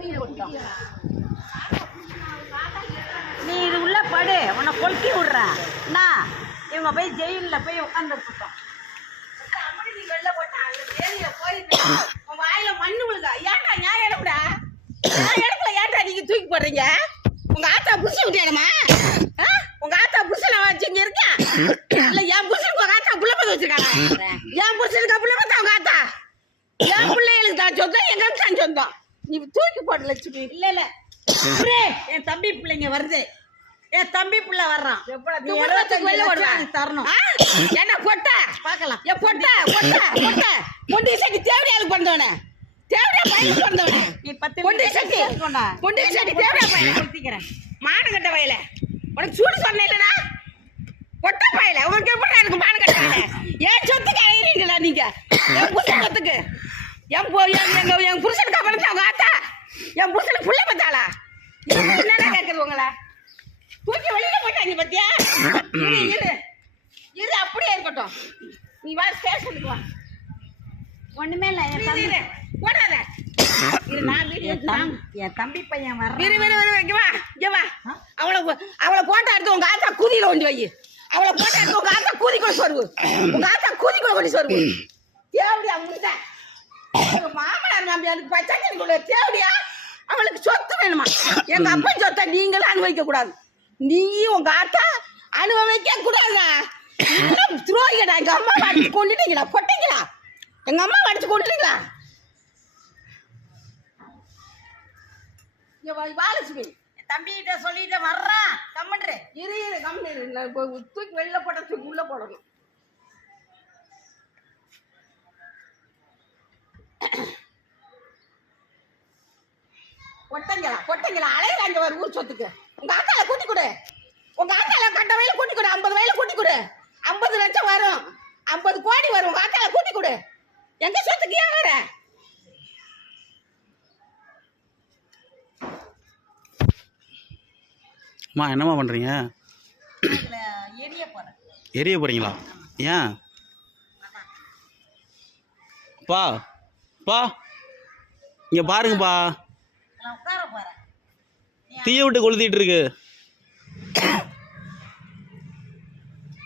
நீ இது உள்ள படு, உன்னை கொளுத்தி விடுறேன். நான் இவங்க போய் ஜெயிலில் போய் உட்காந்துருக்கோம். அப்படி நீ வெளில போட்டாங்க ஜெயிலில் போய் உன் வாயில மண்ணு விழுதா? ஏன்டா நான் எடுப்படா? நான் எடுக்கல, ஏன்டா நீங்க தூக்கி போடுறீங்க? உங்க ஆத்தா புருஷன் விட்டியாடமா? உங்க ஆத்தா புருஷனை வச்சு இங்க இருக்கா? இல்ல என் புருஷனுக்கு உங்க ஆத்தா புள்ள பார்த்து வச்சிருக்காங்க. என் புருஷனுக்கு புள்ள பார்த்தா உங்க ஆத்தா என் பிள்ளைகளுக்கு தான் சொந்தம், எங்க தான் சொந்தம். நீ தூக்கி போட லட்சுமி. இல்ல இல்ல என் தம்பி பிள்ளைங்க வருது, என் தம்பி பிள்ளை வர்றான். தரணும் என்ன பொட்ட பாக்கலாம்? என் பொட்ட பொட்ட பொட்ட பொண்டி சட்டி தேவையாளுக்கு பிறந்தவனே, தேவையா பையனுக்கு பிறந்தவனே. நீ 10 பொண்டி சட்டி பொண்டி சட்டி தேவையா பையன் கொடுத்திக்கிறேன். மானம் கட்ட வயல உனக்கு சூடு சொன்ன இல்லடா பொட்ட பையல. உனக்கு எப்படி எனக்கு மானம் கட்ட வயல? என் சொத்துக்கு அழைகிறீங்களா நீங்க? என் புருஷன் சொத்துக்கு என் புருஷனுக்கு அப்புறம் அவங்க ஆத்தா என் புருஷனுக்கு புள்ள பார்த்தாளா? என்ன கேட்கறது உங்களை? தூக்கி வெளியில போட்டாங்க பத்தியா? இரு இரு அப்படியே இருக்கட்டும். நீ வா ஸ்டேஷனுக்கு வா. ஒண்ணுமே இல்லை போடாத. என் தம்பி பையன் வர அவளை போட்டா எடுத்து உங்க ஆத்தா கூதியில கொண்டு வை. அவளை போட்டா எடுத்து உங்க ஆத்தா கூதி கூட சொருவு. உங்க ஆத்தா கூதி கூட கொண்டு சொருவு. தேவடியா முடிஞ்ச மாமனார் மாமியாருக்கு பச்சாச்சனுக்குள்ள தேவடியா? அவளுக்கு சொத்து வேணுமா? எங்க அப்பன் சொத்தை நீங்களும் அனுபவிக்க கூடாது. நீ உங்க ஆத்தா அனுபவிக்க கூடாதா? துரோகிடா. எங்க அம்மா அடிச்சு கொண்டுட்டீங்களா? பொட்டீங்களா? எங்க அம்மா அடிச்சு கொண்டுட்டீங்களா? வாலட்சுமி தம்பி கிட்ட சொல்லிட்டு வர்றான். கம்மன்று இரு இரு கம்மன்று தூக்கி வெளில போட்ட தூக்கி உள்ள போடணும். பொட்டங்களா பொட்டங்களா அலையிறாங்க ஒரு ஊர் சொத்துக்கு. உங்க ஆத்தால கூட்டி கொடு. உங்க ஆத்தால கட்ட வயல கூட்டி கொடு. 50 வயல கூட்டி கொடு. 50 லட்சம் வரும், 50 கோடி வரும். உங்க ஆத்தால கூட்டி கொடு. எங்க சொத்துக்கு ஏன் வேற? அம்மா என்னம்மா பண்ணுறீங்க? எரிய போகிறீங்களா? ஏன் பா பா இங்கே பாருங்கப்பா, தீய விட்டு கொளுத்திட்டு இருக்கு.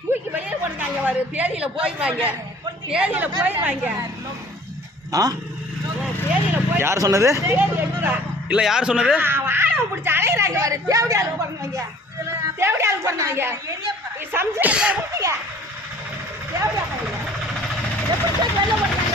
தூக்கி வெளியே போட்டாங்க பாரு. தேதியில போய்வாங்க, தேதியில போய்வாங்க. ஆ யார் சொன்னது? இல்ல யார் சொன்னது? ஆணவம் பிடிச்ச அலையிறாங்க பாரு. தேவடியாளுக்கு பிறந்தவங்க, தேவடியாளுக்கு பிறந்தவங்க. சம்சாரம் தேவடியா எப்படி வெளில போட்டாங்க?